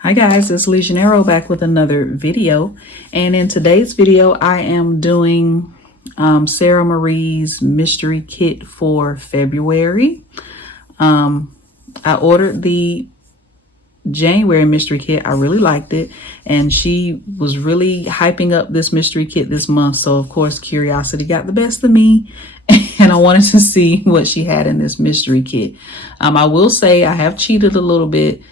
Hi guys, it's Legionero back with another video. And in today's video, I am doing Sarah Marie's mystery kit for February. I ordered the January mystery kit. I really liked it. And she was really hyping up this mystery kit this month. So of course, curiosity got the best of me. And I wanted to see what she had in this mystery kit. I will say I have cheated a little bit.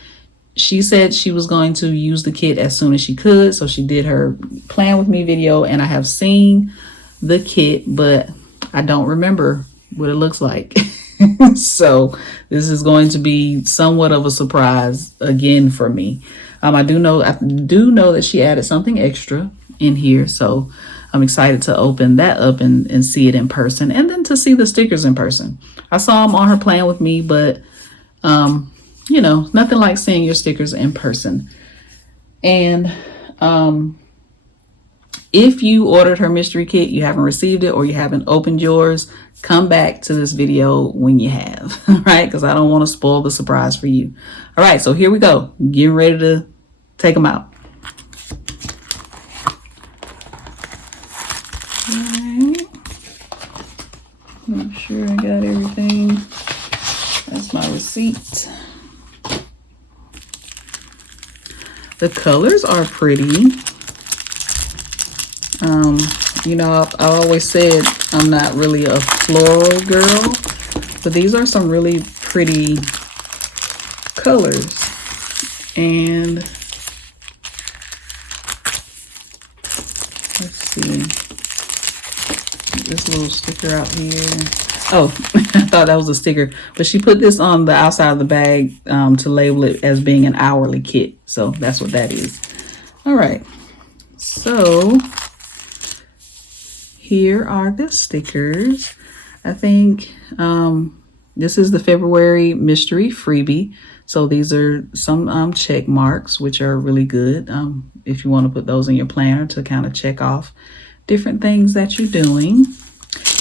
She said she was going to use the kit as soon as she could. So she did her plan with me video, and I have seen the kit, but I don't remember what it looks like. So this is going to be somewhat of a surprise again for me. I do know that she added something extra in here. So I'm excited to open that up and see it in person, and then to see the stickers in person. I saw them on her plan with me, but you know, nothing like seeing your stickers in person. And if you ordered her mystery kit, you haven't received it, or you haven't opened yours, come back to this video when you have, right? Because I don't want to spoil the surprise for you. All right, so here we go. Getting ready to take them out. All right. Make sure I got everything. That's my receipt. The colors are pretty. You know, I always said I'm not really a floral girl, but these are some really pretty colors. And let's see, this little sticker out here. Oh, I thought that was a sticker, but she put this on the outside of the bag to label it as being an hourly kit. So that's what that is. All right. So here are the stickers. I think this is the February mystery freebie. So these are some check marks, which are really good if you want to put those in your planner to kind of check off different things that you're doing.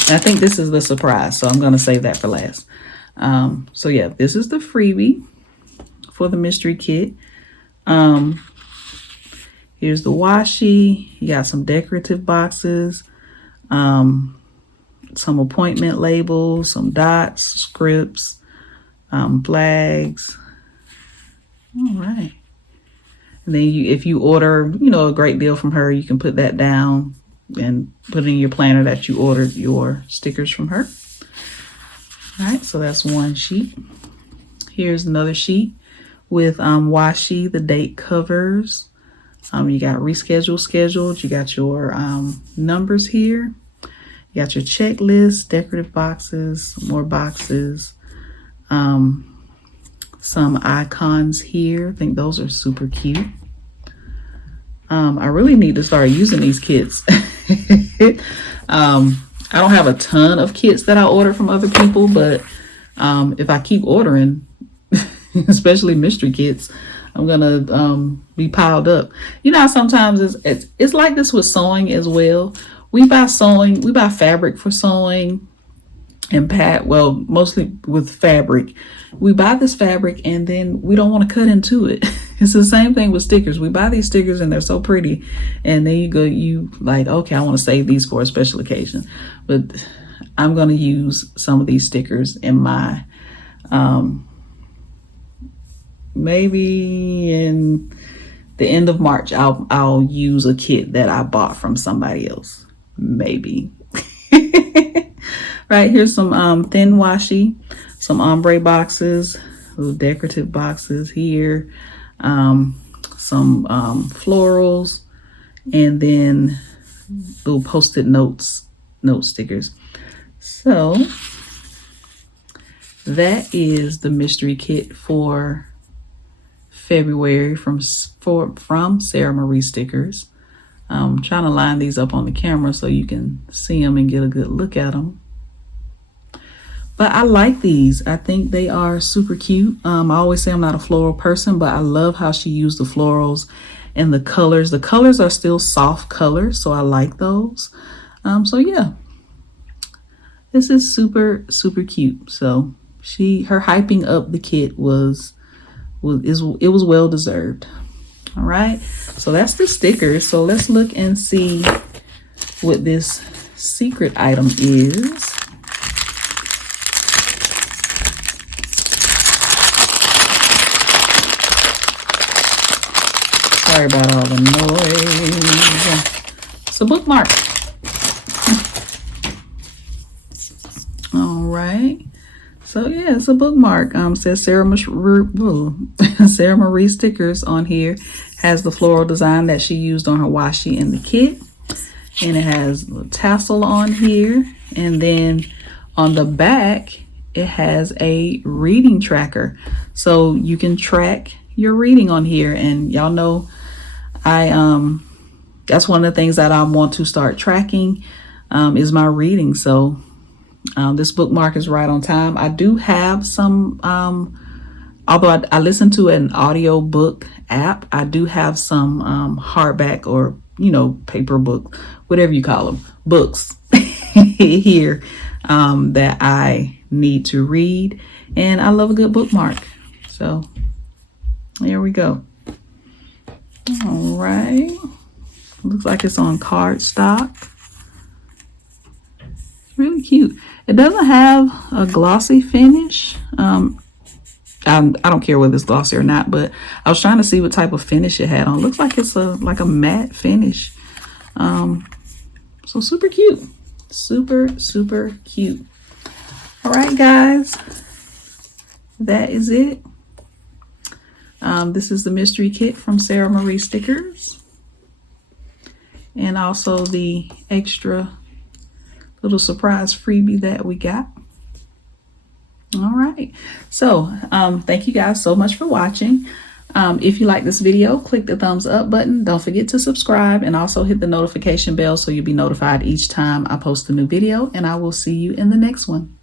And I think this is the surprise, so I'm going to save that for last. So yeah, this is the freebie for the mystery kit. Here's the washi. You got some decorative boxes, some appointment labels, some dots, scripts, flags. All right. And then if you order, you know, a great deal from her, you can put that down and put in your planner that you ordered your stickers from her. All right, so that's one sheet. Here's another sheet with washi, the date covers. You got reschedule, scheduled. You got your numbers here. You got your checklist, decorative boxes, more boxes, some icons here. I think those are super cute. I really need to start using these kits. I don't have a ton of kits that I order from other people, but if I keep ordering, especially mystery kits, I'm gonna be piled up. You know, sometimes it's like this with sewing as well. We buy fabric for sewing and mostly with fabric. We buy this fabric and then we don't want to cut into it. It's the same thing with stickers. We buy these stickers and they're so pretty, and then you like, okay, I want to save these for a special occasion. But I'm going to use some of these stickers in my maybe in the end of March. I'll use a kit that I bought from somebody else, maybe. Right, here's some thin washi, some ombre boxes, little decorative boxes here, some florals, and then little post-it note stickers. So that is the mystery kit for February from Sarah Marie Stickers. I'm trying to line these up on the camera so you can see them and get a good look at them. But I like these. I think they are super cute. I always say I'm not a floral person, but I love how she used the florals and the colors. The colors are still soft colors, so I like those. So yeah, this is super, super cute. So her hyping up the kit was well deserved. All right, so that's the sticker. So let's look and see what this secret item is. Sorry about all the noise. It's a bookmark. All right. So yeah, it's a bookmark. Says Sara Marie stickers on here. Has the floral design that she used on her washi in the kit. And it has a tassel on here. And then on the back, it has a reading tracker. So you can track your reading on here. And y'all know that's one of the things that I want to start tracking is my reading. So this bookmark is right on time. I do have some, although I listen to an audio book app, I do have some hardback or, paper book, whatever you call them, books here that I need to read. And I love a good bookmark. So there we go. All right. Looks like it's on cardstock. It's really cute. It doesn't have a glossy finish. I don't care whether it's glossy or not, but I was trying to see what type of finish it had on. It looks like it's like a matte finish. So super cute. Super, super cute. All right, guys. That is it. This is the mystery kit from Sara Marie Stickers. And also the extra little surprise freebie that we got. All right. So thank you guys so much for watching. If you like this video, click the thumbs up button. Don't forget to subscribe and also hit the notification bell so you'll be notified each time I post a new video. And I will see you in the next one.